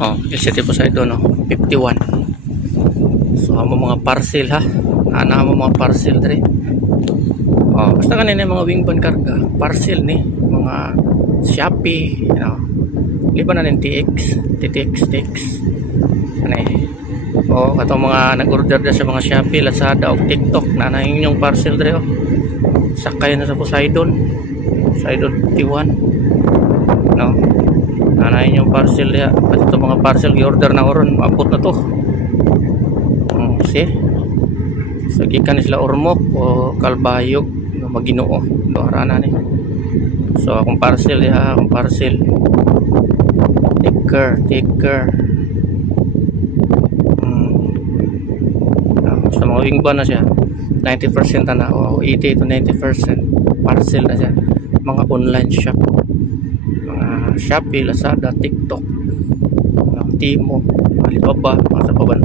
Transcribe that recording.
Oh, LCT Poseidon, no? 51. So amo mga parcel ha. Ana mo mga parcel dre. Oh, basta kanina mga wingban karga, parcel ni mga Shopee, you know. Liban na ng TX. Ano eh. Oh, katong mga nag-order na sa mga Shopee, Lazada o TikTok na yung parcel dre oh. Sakay na sa Poseidon 51. No. Nanayin yung parcel ya. At ito mga parcel i-order na oron, maabot na to. See? So gikan sila Ormoc o Calbayog no Maginoo. Doharana ni. So akong parcel ya, akong parcel. Taker. So mga wingban na siya. 90% na o 80 to 90% parcel na siya. Mga online shop. Shopee, Lazada, TikTok, Timo, Alibaba, mga sa paban.